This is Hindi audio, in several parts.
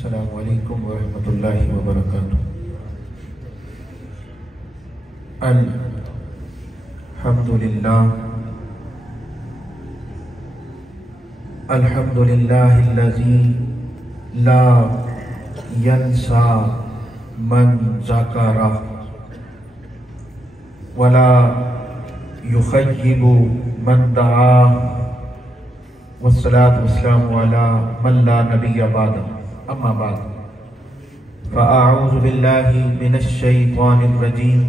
अस्सलामु अलैकुम वरहमतुल्लाहि वबरकातुहू। अल्हम्दुलिल्लाहिल्लज़ी ला यंसा मन ज़करा वला युखय्यिबु मन दआ वस्सलातु वस्सलामु अला मन ला नबिय्य बअद। अम्मा बाद फ़अऊज़ु बिल्लाहि मिनश शैतानिर रजीम।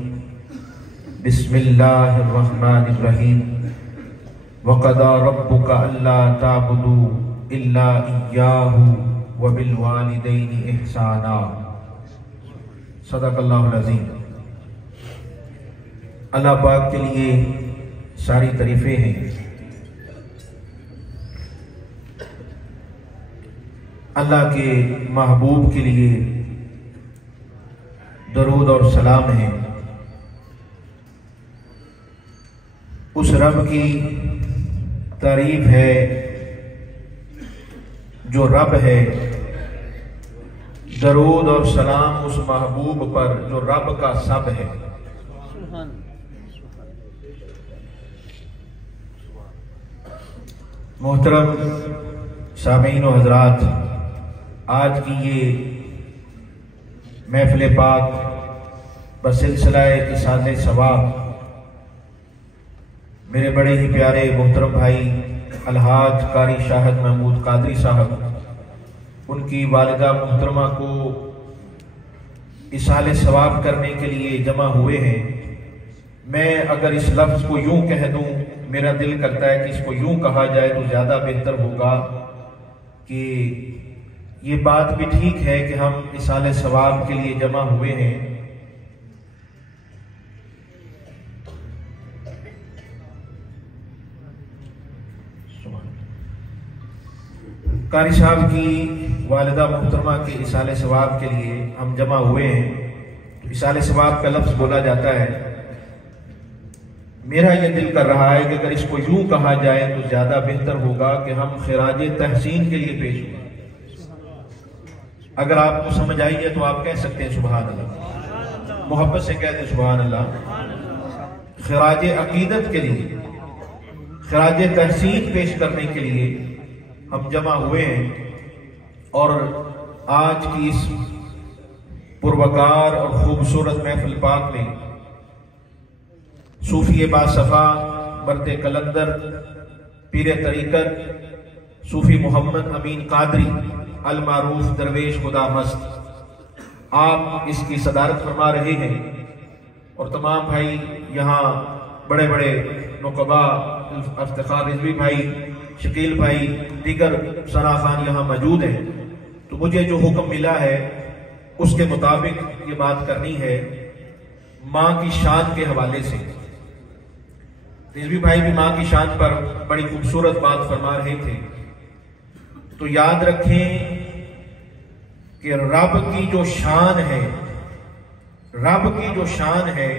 बिस्मिल्लाहिर रहमानिर रहीम। वक़दा रब्बुका अल्ला ताबुदू इल्ला इय्याहु व बिल वालिदैनि इहसाना। सदक़ल्लाहुल अज़ीम। अल्लाह पाक के लिए सारी तारीफ़ें हैं। अल्लाह के महबूब के लिए दरूद और सलाम है। उस रब की तारीफ है जो रब है। दरूद और सलाम उस महबूब पर जो रब का सब है। मोहतरम सामीन व हज़रात, आज की ये महफिल पाक बसिलसिला इसाले सवाब मेरे बड़े ही प्यारे मोहतरम भाई अलहाज कारी शाहद महमूद कादरी साहब, उनकी वालिदा मोहतरमा को इसाले सवाब करने के लिए जमा हुए हैं। मैं अगर इस लफ्ज़ को यूं कह दूं, मेरा दिल करता है कि इसको यूं कहा जाए तो ज़्यादा बेहतर होगा कि ये बात भी ठीक है कि हम इसाले सवाब के लिए जमा हुए हैं। कारी साहब की वालिदा मोहतरमा के इसाले सवाब के लिए हम जमा हुए हैं। तो इसाले सवाब का लफ्ज़ बोला जाता है। मेरा ये दिल कर रहा है कि अगर इसको यूं कहा जाए तो ज़्यादा बेहतर होगा कि हम खिराज तहसीन के लिए पेश हुए। अगर आपको समझ आई है तो आप कह सकते हैं सुभान अल्लाह, मोहब्बत से कहते हैं सुभान अल्लाह। खिराज अकीदत के लिए, खिराज तहसीन पेश करने के लिए हम जमा हुए हैं। और आज की इस पुरवकार और खूबसूरत महफिल पाक में सूफी बासफा मर्द कलंदर पीर तरीकत सूफी मोहम्मद अमीन कादरी अल मारूफ दरवेश खुदा मस्त, आप इसकी सदारत फरमा रहे हैं। और तमाम भाई यहाँ बड़े बड़े नुकबा, इफ्तिखार रिजवी भाई, शकील भाई, दीगर सना खान यहाँ मौजूद हैं। तो मुझे जो हुक्म मिला है उसके मुताबिक ये बात करनी है माँ की शान के हवाले से। रिजवी भाई भी माँ की शान पर बड़ी खूबसूरत बात फरमा रहे थे। तो याद रखें कि रब की जो शान है, रब की जो शान है,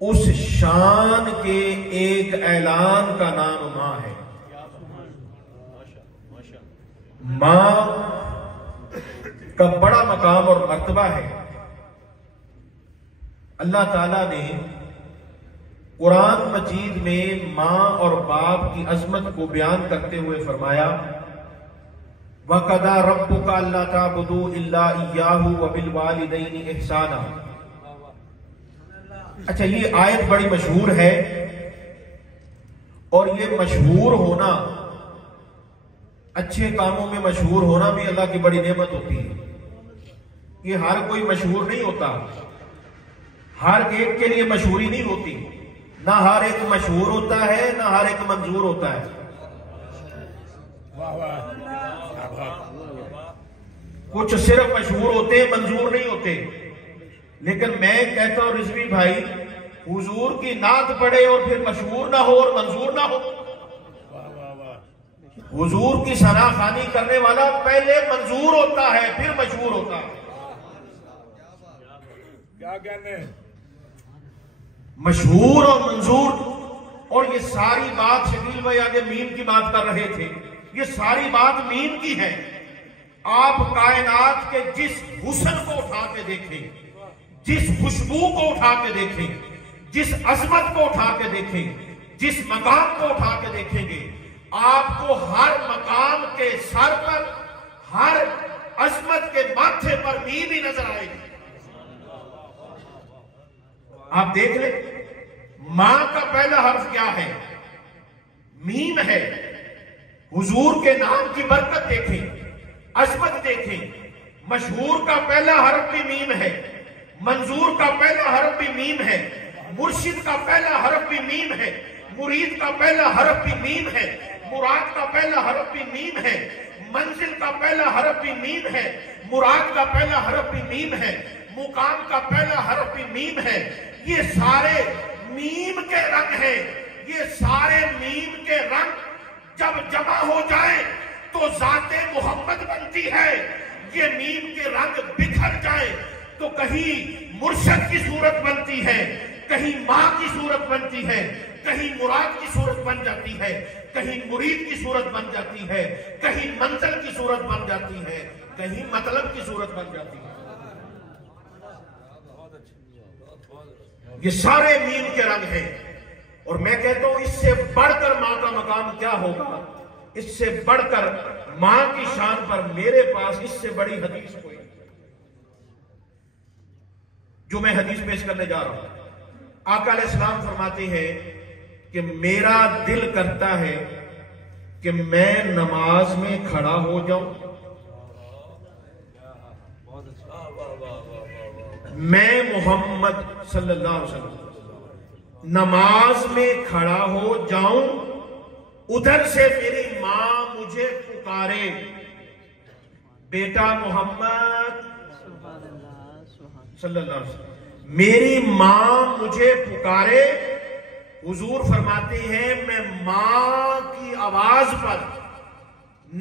उस शान के एक ऐलान का नाम मां है। मां का बड़ा मकाम और मर्तबा है। अल्लाह ताला ने कुरान मजीद में मां और बाप की अजमत को बयान करते हुए फरमाया, वक़दा रब्बुका अल्ला ताबुदू इल्ला इय्याहु व बिल वालिदैनि इहसाना। अच्छा, ये आयत बड़ी मशहूर है और ये मशहूर होना, अच्छे कामों में मशहूर होना भी अल्लाह की बड़ी नेमत होती है। ये हर कोई मशहूर नहीं होता, हर एक के लिए मशहूरी नहीं होती। ना हर एक मशहूर होता है, ना हर एक मंजूर होता है। कुछ सिर्फ मशहूर होते हैं, मंजूर नहीं होते। लेकिन मैं कहता हूं रिजवी भाई, हुजूर की नात पढ़े और फिर मशहूर ना हो और मंजूर ना हो। हुजूर की सनाखानी करने वाला पहले मंजूर होता है, फिर मशहूर होता है। क्या कहने, मशहूर और मंजूर। और ये सारी बात शकील भाई आगे मीम की बात कर रहे थे, ये सारी बात मीम की है। आप कायनात के जिस हुस्न को उठा के देखें, जिस खुशबू को उठा के देखें, जिस अजमत को उठा के देखें, जिस मकाम को उठा के देखेंगे, आपको हर मकाम के सर पर, हर अजमत के माथे पर मीम ही नजर आएगी। आप देख ले, मां का पहला हर्फ क्या है? मीम है। हुजूर के नाम की बरकत देखें, अजमत देखें। मशहूर का पहला हर्फ भी मीम है, मंजूर का पहला हर्फ भी मीम है, मुर्शिद का पहला हर्फ भी मीम है, मुरीद का पहला हर्फ भी मीम है, मुराद का पहला हर्फ भी मीम है, मंजिल का पहला हर्फ भी मीम है, मुराद का पहला हर्फ भी मीम है, मुकाम का पहला हर्फ भी मीम है। ये सारे मीम के रंग हैं। ये सारे मीम के रंग जब जमा हो जाए तो जाते मोहम्मद बनती है। ये मीम के रंग बिखर जाए तो कहीं मुर्शद की सूरत बनती है, कहीं मां की सूरत बनती है, कहीं मुराद की सूरत बन जाती है, कहीं मुरीद की सूरत बन जाती है, कहीं मंजिल की सूरत बन जाती है, कहीं मतलब की सूरत बन जाती है। ये सारे मीम के रंग हैं। और मैं कहता हूं इससे बढ़कर मां का मकाम क्या होगा, इससे बढ़कर मां की शान पर मेरे पास इससे बड़ी हदीस कोई नहीं, जो मैं हदीस पेश करने जा रहा हूं। आका अलैहिस्सलाम फरमाते हैं कि मेरा दिल करता है कि मैं नमाज में खड़ा हो जाऊं, मैं मोहम्मद सल्लल्लाहु अलैहि वसल्लम नमाज में खड़ा हो जाऊं, उधर से मेरी मां मुझे पुकारे, बेटा मोहम्मद सल्लल्लाहु अलैहि वसल्लम। मेरी मां मुझे पुकारे। हुजूर फरमाते हैं मैं मां की आवाज पर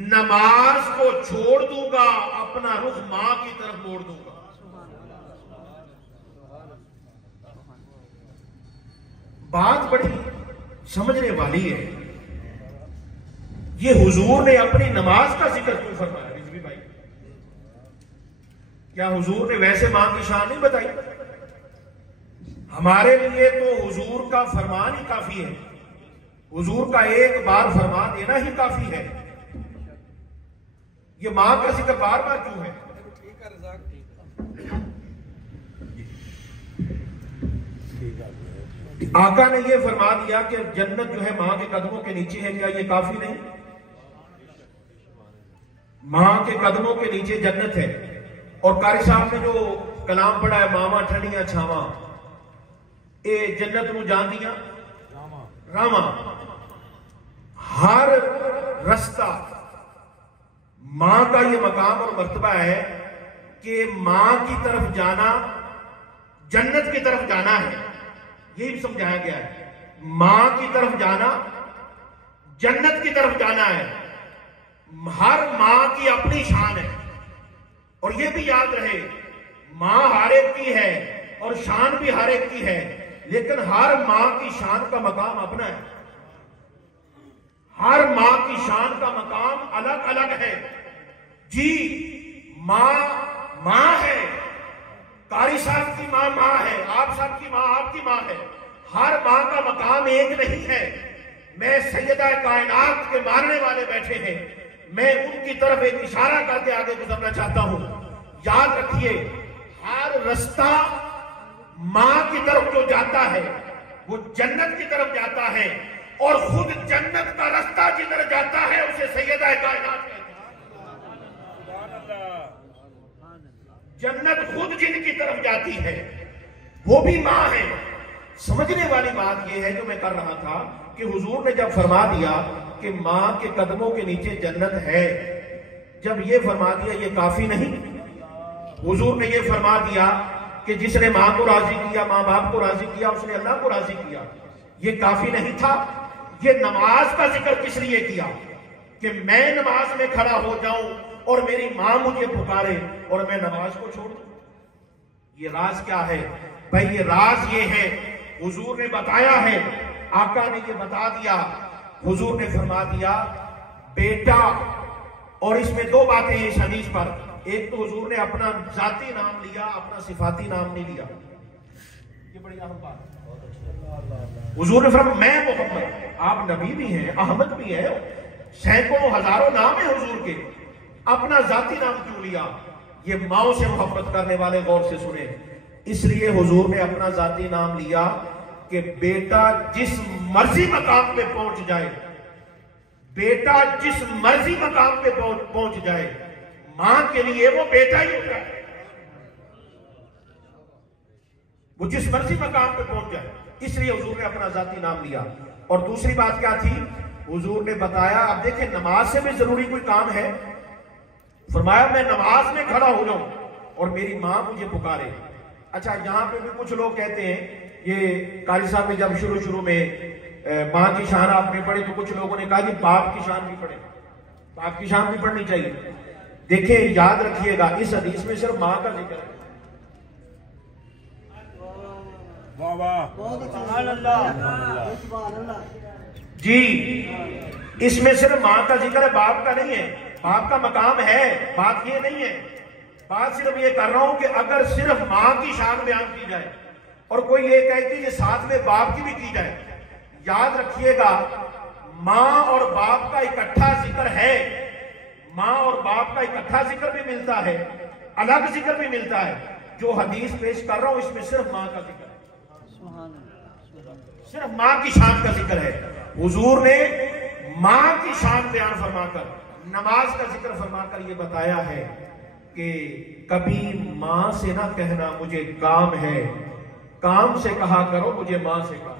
नमाज को छोड़ दूंगा, अपना रुख मां की तरफ मोड़ दूंगा। बात बड़ी समझने वाली है। ये हुजूर ने अपनी नमाज का जिक्र क्यों फरमाया रिजवी भाई? क्या हुजूर ने वैसे मां की शान नहीं बताई? हमारे लिए तो हुजूर का फरमान ही काफी है। हुजूर का एक बार फरमान देना ही काफी है। ये मां का जिक्र बार बार क्यों है? आका ने यह फरमा दिया कि जन्नत जो है मां के कदमों के नीचे है। क्या ये काफी नहीं? मां के कदमों के नीचे जन्नत है। और कारी साहब ने जो कलाम पढ़ा है, मामा ठंडियां छावा ए जन्नत नू जान दिया रामा। हर रास्ता मां का ये मकाम और मर्तबा है कि मां की तरफ जाना जन्नत की तरफ जाना है। यही समझाया गया है। मां की तरफ जाना जन्नत की तरफ जाना है। हर मां की अपनी शान है। और यह भी याद रहे, मां हर एक की है और शान भी हर एक की है, लेकिन हर मां की शान का मकाम अपना है। हर मां की शान का मकाम अलग अलग है। जी मां मां है, कारी साहब की मां मां है, आप साहब की मां आपकी मां है। हर मां का मकाम एक नहीं है। मैं सैयदा कायनात के मारने वाले बैठे हैं, मैं उनकी तरफ एक इशारा करके आगे गुजरना चाहता हूं। याद रखिए, हर रास्ता मां की तरफ जो जाता है वो जन्नत की तरफ जाता है, और खुद जन्नत का रास्ता जिधर जाता है उसे सैयदा कायनात कहते हैं। जन्नत खुद जिनकी तरफ जाती है वो भी मां है। समझने वाली बात यह है जो मैं कर रहा था कि हुजूर ने जब फरमा दिया कि मां के कदमों के नीचे जन्नत है, जब ये फरमा दिया ये काफी नहीं। हुजूर ने ये फरमा दिया कि जिसने मां को राजी किया, मां बाप को राजी किया, उसने अल्लाह को राजी किया। ये काफी नहीं था। ये नमाज का जिक्र किस लिए किया कि मैं नमाज में खड़ा हो जाऊं और मेरी मां मुझे पुकारे और मैं नमाज को छोड़ दूं। ये राज क्या है भाई? ये राज ये है, हुजूर ने बताया है, आका ने ये बता दिया। हुजूर ने फरमा दिया, बेटा और इसमें दो बातें हैं इस हदीस पर। एक तो हुजूर ने अपना जाती नाम लिया, अपना सिफाती नाम नहीं लिया। ये बड़ी अहम बात है। हुजूर ने फरमाया मैं मोहम्मद, आप नबी भी हैं, अहमद भी हैं, सैकड़ों हजारों नाम है हुजूर के, अपना जाती नाम क्यों लिया? ये माओ से मोहब्बत करने वाले गौर से सुने। इसलिए हुजूर ने अपना जाती नाम लिया कि बेटा जिस मर्जी मकाम पे पहुंच जाए, बेटा जिस मर्जी मकाम पे पहुंच जाए, मां के लिए वो बेटा ही होता है। वो जिस मर्जी मकाम पे पहुंच जाए, इसलिए हुजूर ने अपना जाती नाम लिया। और दूसरी बात क्या थी? हुजूर ने बताया, अब देखें नमाज से भी जरूरी कोई काम है। फरमाया मैं नमाज में खड़ा हो जाऊं और मेरी मां मुझे पुकारे। अच्छा, यहां पे भी कुछ लोग कहते हैं, ये कारी साहब ने जब शुरू में मां की शान आपने पढ़ी तो कुछ लोगों ने कहा कि बाप की शान भी पढ़े। बाप की शान भी पढ़नी चाहिए। देखिए याद रखिएगा, इस हदीस में सिर्फ मां का जिक्र है। जी, इसमें सिर्फ मां का जिक्र है, बाप का नहीं है। बाप का मकाम है, बात ये नहीं है। बात सिर्फ ये कर रहा हूं कि अगर सिर्फ मां की शान बयान की जाए और कोई ये कहे कि ये साथ में बाप की भी की जाए, याद रखिएगा मां और बाप का इकट्ठा जिक्र है। मां और बाप का इकट्ठा जिक्र भी मिलता है, अलग जिक्र भी मिलता है। जो हदीस पेश कर रहा हूं इसमें सिर्फ मां का जिक्र है, सिर्फ मां की शान का जिक्र है। हुजूर ने मां की शान बयान फरमाकर, नमाज का जिक्र फरमाकर ये बताया है कि कभी मां से ना कहना मुझे काम है, काम से कहा करो मुझे मां से कहा।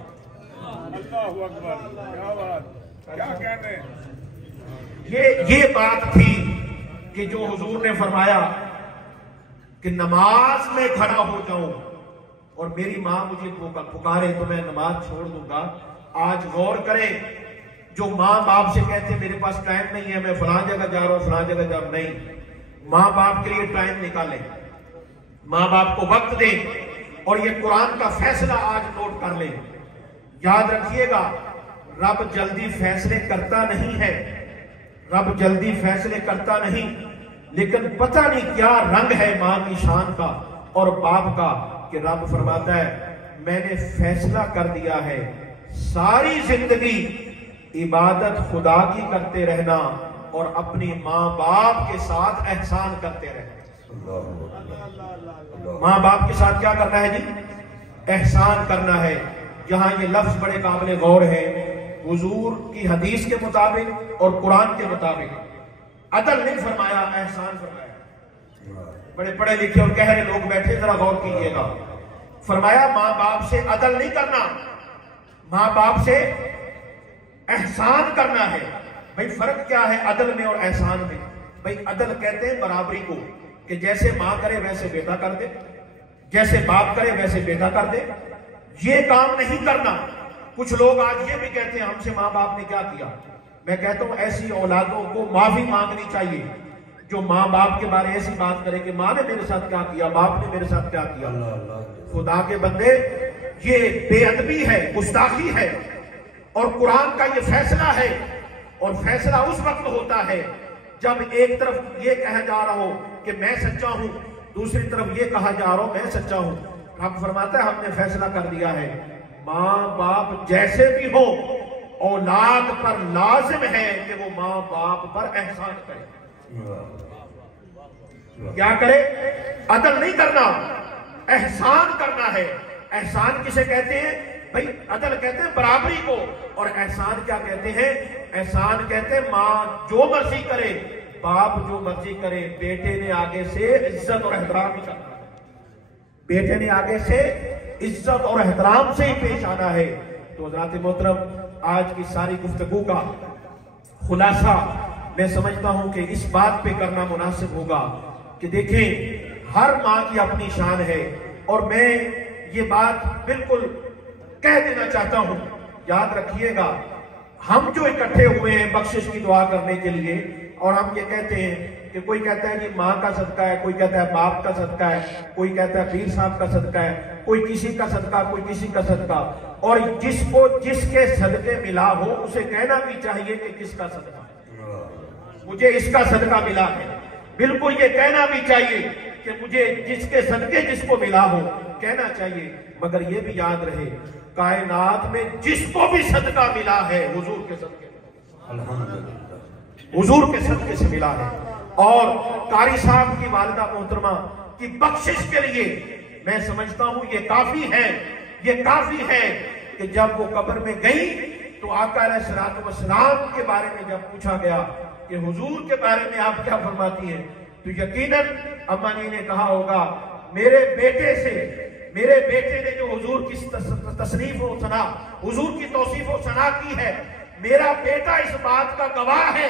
अल्लाहू अकबर, क्या बात, क्या कहते हैं। ये बात थी कि जो हुजूर ने फरमाया कि नमाज में खड़ा हो जाऊं और मेरी मां मुझे पुकारे तो मैं नमाज छोड़ दूंगा। आज गौर करें, जो मां बाप से कहते मेरे पास टाइम नहीं है, मैं फलां जगह जा रहा हूं, फलां जगह जा रहा हूं, नहीं, मां बाप के लिए टाइम निकालें, मां बाप को वक्त दें। और ये कुरान का फैसला आज नोट कर लें। याद रखिएगा, रब जल्दी फैसले करता नहीं है, रब जल्दी फैसले करता नहीं, लेकिन पता नहीं क्या रंग है मां की शान का और बाप का कि रब फरमाता है मैंने फैसला कर दिया है सारी जिंदगी इबादत खुदा की करते रहना और अपनी मां बाप के साथ एहसान करते रहना। मां बाप के साथ क्या करना है जी? एहसान करना है। यहां ये लफ्ज बड़े काबिल गौर है। हुजूर की हदीस के मुताबिक और कुरान के मुताबिक अदल नहीं फरमाया, एहसान फरमाया। बड़े पढ़े लिखे और गहरे लोग बैठे, जरा गौर कीजिएगा। फरमाया मां बाप से अदल नहीं करना, मां बाप से एहसान करना है। भाई फर्क क्या है अदल में और एहसान में? भाई अदल कहते हैं बराबरी को, कि जैसे मां करे वैसे बेटा कर दे, जैसे बाप करे वैसे बेटा कर दे। ये काम नहीं करना। कुछ लोग आज ये भी कहते हैं हमसे मां बाप ने क्या किया। मैं कहता हूं ऐसी औलादों को माफी मांगनी चाहिए जो मां बाप के बारे ऐसी बात करे कि मां ने मेरे साथ क्या किया, बाप ने मेरे साथ क्या किया। खुदा के बंदे, ये बेअदबी है, गुस्ताखी है। और कुरान का ये फैसला है, और फैसला उस वक्त होता है जब एक तरफ ये कहा जा रहा हो कि मैं सच्चा हूं, दूसरी तरफ ये कहा जा रहा हो मैं सच्चा हूं। रब फरमाता है हमने फैसला कर दिया है मां बाप जैसे भी हो, औलाद पर लाजिम है कि वो मां बाप पर एहसान करे। क्या करे? अदल नहीं करना, एहसान करना है। एहसान किसे कहते हैं भाई? अदल कहते हैं बराबरी को, और एहसान क्या कहते हैं? एहसान कहते हैं मां जो मर्जी करे, बाप जो मर्जी करे, बेटे ने आगे से इज्जत और एहतराम ही करना है। बेटे ने आगे से इज्जत और एहतराम से ही पेश आना है। तो हज़रात मोहतरम, आज की सारी गुफ्तगू का खुलासा मैं समझता हूं कि इस बात पे करना मुनासिब होगा कि देखें हर मां की अपनी शान है। और मैं ये बात बिल्कुल कह देना चाहता हूं, याद रखिएगा, हम जो इकट्ठे हुए हैं बख्शिश की दुआ करने के लिए, और हम ये कहते हैं कि कोई कहता है कि मां का सदका है, कोई कहता है बाप का सदका है, कोई कहता है पीर साहब का सदका है, कोई किसी का सदका, कोई किसी का सदका। और जिसको जिसके सदके मिला हो उसे कहना भी चाहिए कि किसका सदका। मुझे इसका सदका मिला है। बिल्कुल ये कहना भी चाहिए कि मुझे जिसके सदके जिसको मिला हो, कहना चाहिए, मगर ये भी याद रहे कायनात में जिसको भी सदका मिला है हुजूर के सदके, हुजूर के सदके से मिला है। और कारी साहब की वालिदा मोहतरमा की बख्शिश के लिए मैं समझता हूं ये काफी है, ये काफी है कि जब वो कब्र में गई तो आका अलैहिस्सलाम के बारे में जब पूछा गया कि हुजूर के बारे में आप क्या फरमाती हैं, तो यकीनन अम्मा जी ने कहा होगा मेरे बेटे ने जो हुजूर की तसनीफ और सना, हुजूर की तौसीफ और सना की है, मेरा बेटा इस बात का गवाह है,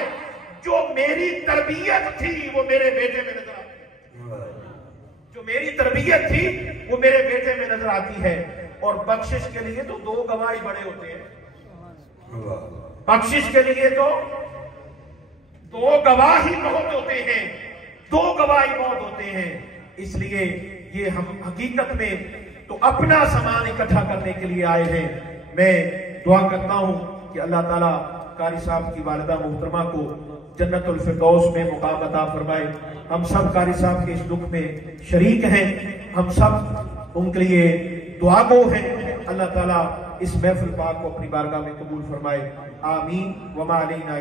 जो मेरी तरबियत थी वो मेरे बेटे में नजर आती है, जो मेरी तरबियत थी वो मेरे बेटे में नजर आती है। और बख्शिश के लिए तो दो गवाह ही बड़े होते हैं, बख्शिश के लिए तो दो गवाह ही बहुत होते हैं, दो गवाह ही बहुत होते हैं। इसलिए ये हम हकीकत में तो अपना सामान इकट्ठा करने के लिए आए हैं। मैं दुआ करता हूं कि अल्लाह ताला कारी साहब की वालिदा मोहतरमा को जन्नतुल फिरदौस में मुकाम अता फरमाए। हम सब कारी साहब के इस दुख में शरीक हैं, हम सब उनके लिए दुआ गो हैं। अल्लाह ताला इस महफिल पाक को अपनी बारगाह में कबूल फरमाए। आमीन। वमा अलैना